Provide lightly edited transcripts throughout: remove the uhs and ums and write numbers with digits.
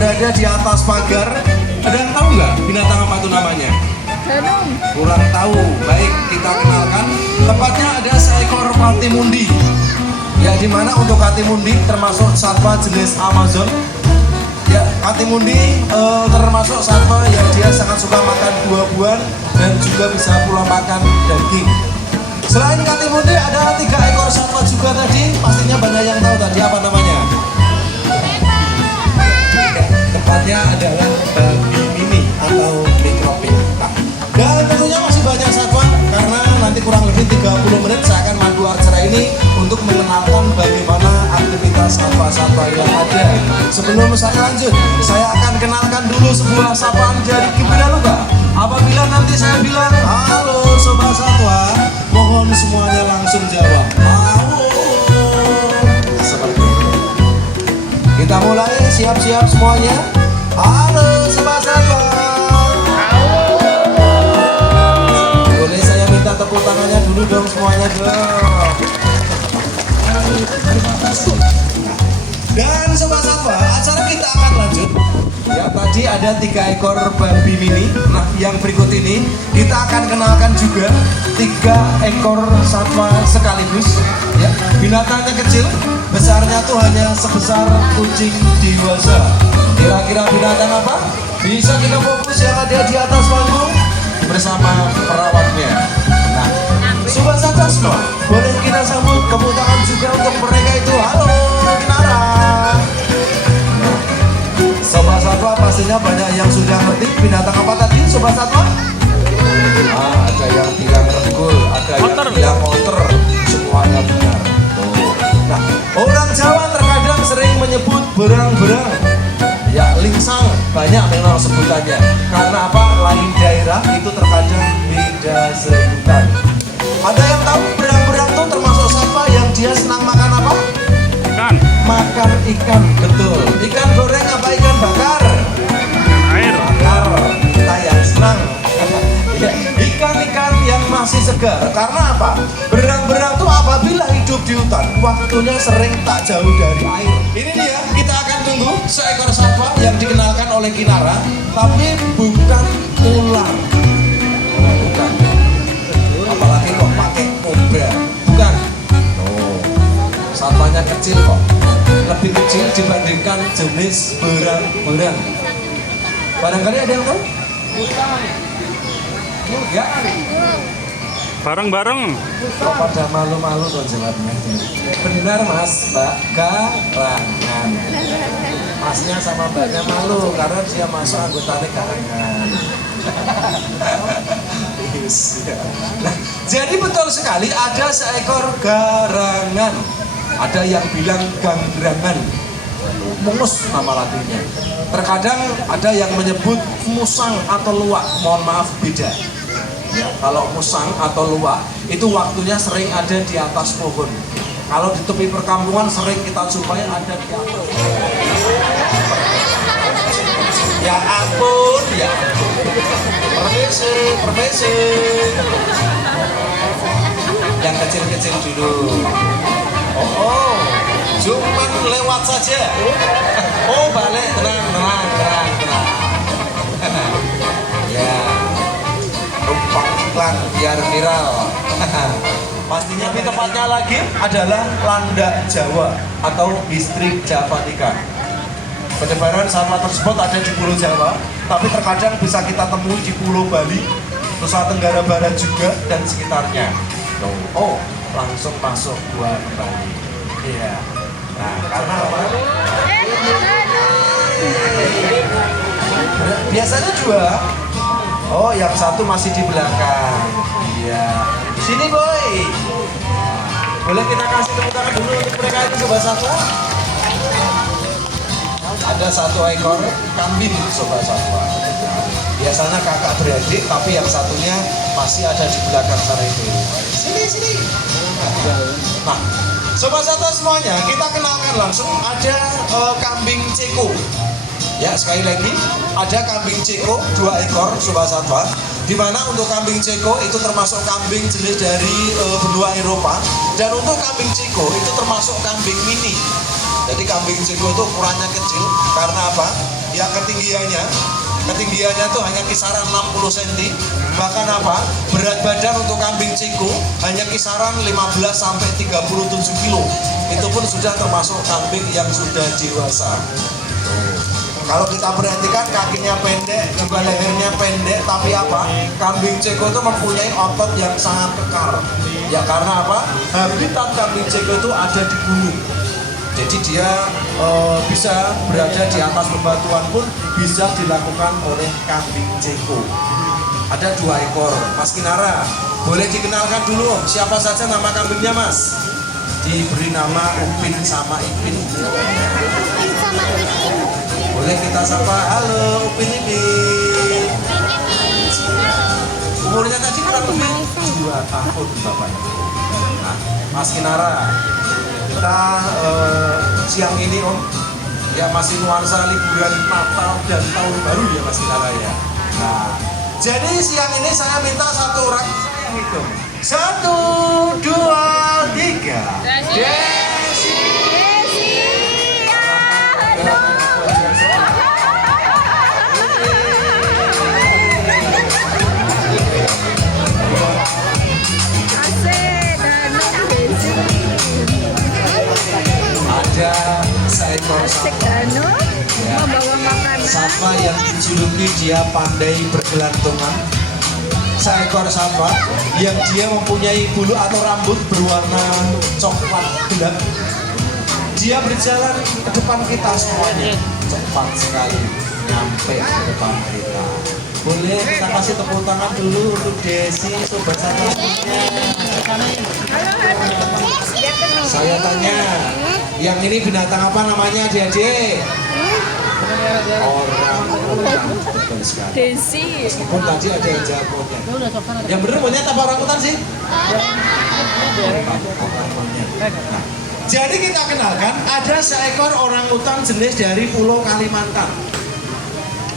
berada di atas pagar. Ada yang tahu nggak binatang apa itu namanya? Kurang tahu. Baik, kita kenalkan. Tempatnya ada seekor katimundi. Ya, dimana untuk katimundi termasuk satwa jenis Amazon. Ya, katimundi termasuk satwa yang dia sangat suka makan buah-buahan dan juga bisa pula makan daging. Selain katimundi ada 3 ekor satwa juga tadi. Pastinya banyak yang tahu tadi apa namanya. Tepatnya adalah babi mini atau mikropik. Nah, dan tentunya masih banyak satwa karena nanti kurang lebih 30 menit saya akan mandu acara ini untuk mengenalkan bagaimana aktivitas satwa-satwa yang ada. Sebelum saya lanjut, saya akan kenalkan dulu sebuah sapaan dari Gembira Luka. Apabila nanti saya bilang halo sobat satwa, mohon semuanya langsung jawab halo. Seperti itu. Kita mulai, siap-siap semuanya. Halo sobat satwa. Boleh saya minta tepuk tangannya dulu dong semuanya dong. Terima kasih. Dan sobat satwa, acara kita akan lanjut. Ya, tadi ada 3 ekor babi mini. Nah, yang berikut ini kita akan kenalkan juga 3 ekor satwa sekaligus. Ya, binatangnya kecil, besarnya tuh hanya sebesar kucing dewasa. Kira-kira binatang apa? Bisa kita fokus yang ada di atas panggung bersama perawatnya. Nah, sobat satwa semua, boleh kita sambut tepuk tangan juga untuk mereka itu. Halo, Nara. Sobat satwa pastinya banyak yang sudah ngerti binatang apa tadi sobat satwa? Ada yang bilang rengkul, ada yang bilang otter, semuanya benar. Tuh. Nah, orang Jawa terkadang sering menyebut berang-berang. Ya, lingsang, banyak memang sebutannya. Karena apa? Lain daerah itu terkadang beda sebutan. Ada yang tahu berang-berang itu termasuk satwa yang dia senang makan apa? Ikan. Makan ikan, betul. Ikan goreng apa ikan bakar? Air. Bakar, kita yang senang. Ya, ikan-ikan yang masih segar. Karena apa? Berang-berang itu apabila hidup di hutan, waktunya sering tak jauh dari air. Ini dia, kita akan tunggu seekor satwa yang dikenalkan oleh Kinara, tapi bukan ular. Bukan. Apalagi kok pakai kobra. Bukan. Satwanya kecil kok, lebih kecil dibandingkan jenis berang-berang. Barangkali ada yang tahu? Ya. Bareng-bareng. Kok pada malu-malu kok jawabnya? Benar mas, Mbak, garangan. Masnya sama mbaknya malu karena dia masuk anggotanya garangan. Yes, ya. Nah, jadi betul sekali ada seekor garangan. Ada yang bilang gangrangan, mungus nama latinnya. Terkadang ada yang menyebut musang atau luwak, mohon maaf beda. Ya, kalau musang atau luwak itu waktunya sering ada di atas pohon. Kalau di tepi perkampungan sering kita jumpai ada di atas. Ya ampun, ya ampun. Permisi. Yang kecil-kecil dulu. Oh, cuman lewat saja. Oh, balik, tenang. Ya, numpang iklan biar viral. Pastinya lebih tepatnya lagi adalah landak Jawa atau distrik Javatika. Penyebaran satwa tersebut ada di Pulau Jawa, tapi terkadang bisa kita temui di Pulau Bali, Nusa Tenggara Barat juga dan sekitarnya. Oh, langsung masuk gua kembali. Iya. Nah, karena apa? Biasanya juga. Oh, yang satu masih di belakang. Iya. Sini boy. Boleh kita kasih tepuk tangan dulu untuk mereka itu sobat satwa. Ada 1 ekor kambing sobat satwa. Biasanya kakak beradik, tapi yang satunya masih ada di belakang sana itu. Sini. Nah, sobat satwa semuanya, kita kenalkan langsung ada kambing ceko. Ya, sekali lagi ada kambing ceko 2 ekor sobat satwa. Di mana untuk kambing ceko itu termasuk kambing jenis dari benua Eropa, dan untuk kambing ceko itu termasuk kambing mini. Jadi kambing ceko itu ukurannya kecil karena apa? ya ketinggiannya tuh hanya kisaran 60 cm. Bahkan apa? Berat badan untuk kambing ceko hanya kisaran 15 sampai 37 kilo. Itu pun sudah termasuk kambing yang sudah dewasa. Kalau kita perhatikan kakinya pendek, juga lehernya pendek, tapi apa? Kambing ceko itu mempunyai otot yang sangat kekar. Ya karena apa? Habitat kambing ceko itu ada di gunung. Jadi dia bisa berada di atas bebatuan pun bisa dilakukan oleh kambing ceko. Ada 2 ekor. Mas Kinara, boleh dikenalkan dulu siapa saja nama kambingnya Mas? Diberi nama Upin sama Ipin. Upin sama Ipin. Boleh kita sapa, halo Upin Ipin. Umurnya tadi kurang lebih 2 tahun bapaknya. Nah, Mas Kinara, kita siang ini Om, ya masih nuansa liburan Natal dan Tahun Baru ya Mas Kinara ya. Nah, jadi siang ini saya minta satu orang, saya hitung 1, 2, 3. Desi. Ada seekor Danu membawa makanan. sapa yang dijuluki dia pandai bergelantungan. Seekor sapa yang dia mempunyai bulu atau rambut berwarna coklat gelap. Dia berjalan ke depan kita semuanya cepat sekali nyampe ke depan kita. Boleh kita kasih tepuk tangan dulu untuk Desi, sobat satunya. Saya tanya, yang ini binatang apa namanya adik-adik? Orang utan, betul sekali. Desi. Meskipun tadi ada yang jawab monyet. Yang benar monyet apa orang utan sih? Orang monyet. Nah, jadi kita kenalkan ada seekor orang utan jenis dari Pulau Kalimantan.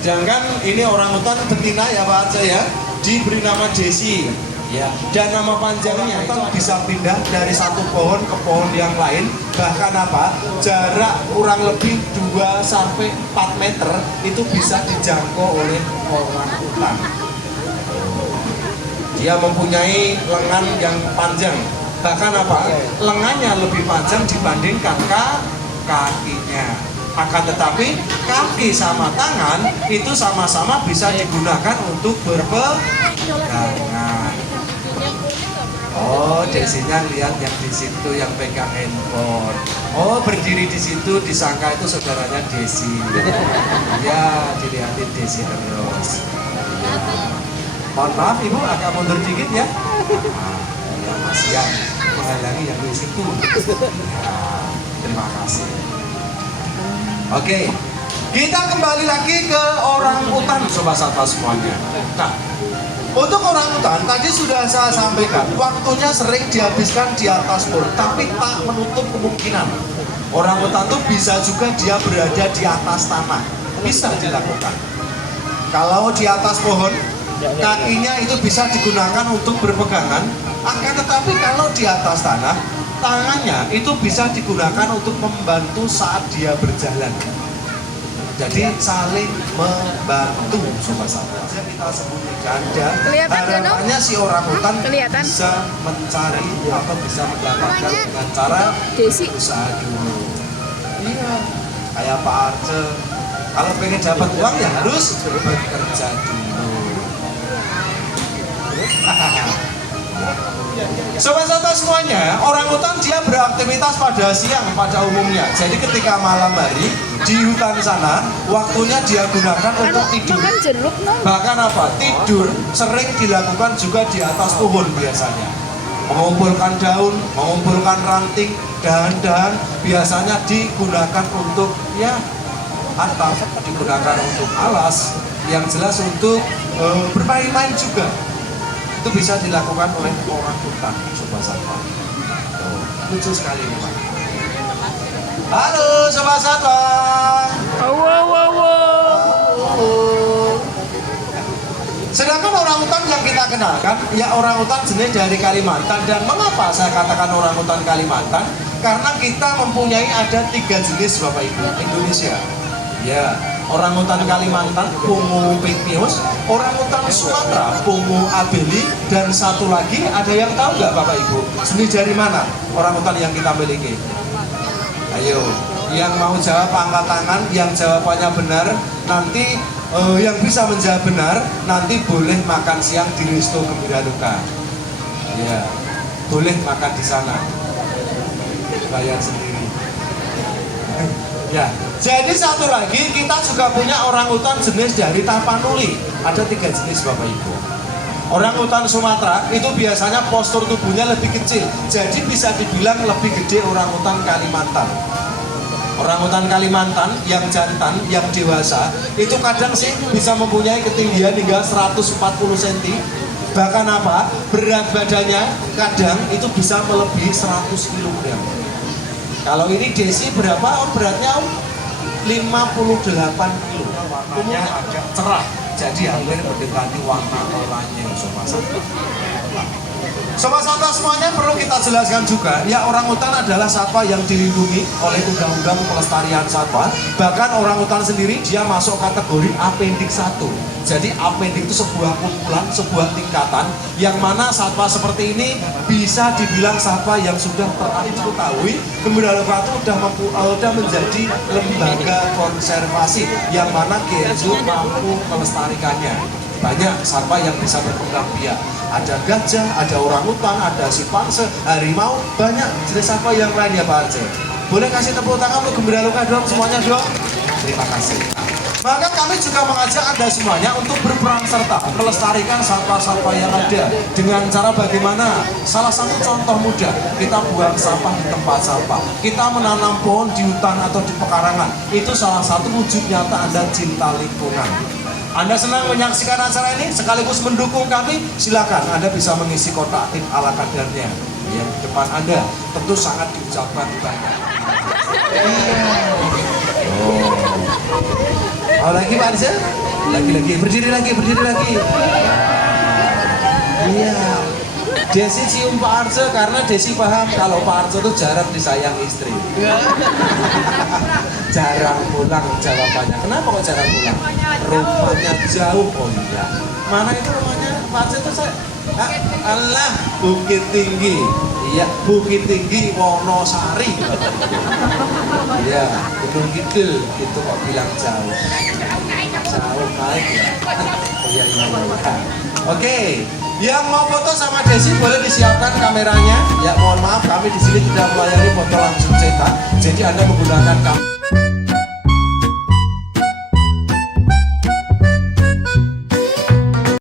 Sedangkan ini orang utan betina ya Pak Arce ya, diberi nama Desi. Ya, dan nama panjangnya itu bisa pindah dari satu pohon ke pohon yang lain. Bahkan apa? Jarak kurang lebih 2 sampai 4 meter itu bisa dijangkau oleh orang utan. Dia mempunyai lengan yang panjang. Bahkan apa? Lengannya lebih panjang dibandingkan kakinya. Akan tetapi kaki sama tangan itu sama-sama bisa digunakan untuk berpegangan. Oh, Desinya lihat yang di situ yang pegang handphone. Oh, berdiri di situ disangka itu saudaranya Desi. Ya, dilihatin Desi terus. Mohon maaf Ibu, agak mundur dikit ya. Ya, masih yang menghalangi yang di situ. Ya, terima kasih. Oke, kita kembali lagi ke orang utan, sobat satwa semuanya. Nah, untuk orang utan tadi sudah saya sampaikan, waktunya sering dihabiskan di atas pohon, tapi tak menutup kemungkinan orang utan itu bisa juga dia berada di atas tanah, bisa dilakukan. Kalau di atas pohon, kakinya itu bisa digunakan untuk berpegangan, akan tetapi kalau di atas tanah, tangannya itu bisa digunakan untuk membantu saat dia berjalan. Jadi saling membantu, sobat satwa. Kita sebutkan dan harapannya si orang hutan bisa mencari atau bisa mendapatkan dengan cara usaha dulu. Iya, kayak Pak Arce. Kalau pengen dapat uang ya harus bekerja dulu. Sobat satwa semuanya, orang hutan dia beraktivitas pada siang pada umumnya. Jadi ketika malam hari di hutan sana, waktunya dia gunakan untuk tidur. Bahkan apa? Tidur sering dilakukan juga di atas pohon biasanya. Mengumpulkan daun, mengumpulkan ranting, dahan-dahan biasanya digunakan untuk ya atap, digunakan untuk alas, yang jelas untuk bermain-main juga. Itu bisa dilakukan oleh orang hutan, sobat satwa. Lucu sekali ini Pak. Halo sobat satwa. Sedangkan orang hutan yang kita kenalkan, ya orang hutan jenis dari Kalimantan. Dan mengapa saya katakan orang hutan Kalimantan? Karena kita mempunyai ada 3 jenis Bapak Ibu Indonesia. Ya, Orangutan Kalimantan, Pungu Pipius, orangutan Sumatera, Pungu Abeli, dan satu lagi ada yang tahu nggak Bapak Ibu? Jenis dari mana orangutan yang kita miliki? Ayo, yang mau jawab angkat tangan, yang jawabannya benar, nanti yang bisa menjawab benar, nanti boleh makan siang di Resto Gembira Luka. Ya, boleh makan di sana. Bayar sendiri. Ya, jadi satu lagi kita juga punya orangutan jenis dari Tapanuli. Ada 3 jenis Bapak Ibu. Orangutan Sumatera itu biasanya postur tubuhnya lebih kecil, jadi bisa dibilang lebih gede orangutan Kalimantan. Orangutan Kalimantan yang jantan, yang dewasa, itu kadang sih bisa mempunyai ketinggian hingga 140 cm. Bahkan apa? Berat badannya kadang itu bisa melebihi 100 kg. Kalau ini Desi berapa Om beratnya Om? 58 kg. Warnanya agak cerah, jadi hampir mendekati warna oranye Sobat Satwa. Sobat Satwa semuanya perlu kita jelaskan juga, ya orangutan adalah satwa yang dilindungi oleh Undang-Undang Pelestarian Satwa. Bahkan orangutan sendiri dia masuk kategori Apendik 1. Jadi Apendik itu sebuah kumpulan, sebuah tingkatan yang mana satwa seperti ini bisa dibilang satwa yang sudah diketahui Gembira Luka itu sudah menjadi lembaga konservasi yang mana Genzo mampu melestarikannya. Banyak satwa yang bisa berkembang biak. Ada gajah, ada orangutan, ada simpanse, harimau, banyak jenis satwa yang lain ya Pak Arce. Boleh kasih tepuk tangan untuk Gembira Luka dong semuanya dong. Terima kasih. Maka kami juga mengajak Anda semuanya untuk berperan serta melestarikan satwa-satwa yang ada dengan cara bagaimana? Salah satu contoh mudah, kita buang sampah di tempat sampah, kita menanam pohon di hutan atau di pekarangan. Itu salah satu wujud nyata Anda cinta lingkungan. Anda senang menyaksikan acara ini sekaligus mendukung kami, silakan Anda bisa mengisi kotak aktif ala kadarnya yang di depan Anda. Tentu sangat diucapkan banyak. Oh lagi Pak Arce? Lagi, berdiri lagi. Iya. Desi cium Pak Arce karena Desi paham kalau Pak Arce itu jarang disayang istri. Jarang pulang jawabannya. Kenapa kok jarang pulang? Rumahnya jauh. Oh iya. Mana itu rumahnya Pak Arce itu saya? Allah, Bukit Tinggi. Iya, Bukit Tinggi Wonosari. Iya, Gunung Kidul itu kok bilang jauh. Jauh baik ya. Oh iya. Oke, yang mau foto sama Desi boleh disiapkan kameranya. Ya mohon maaf kami di sini tidak melayani foto langsung cetak. Jadi Anda menggunakan kamera.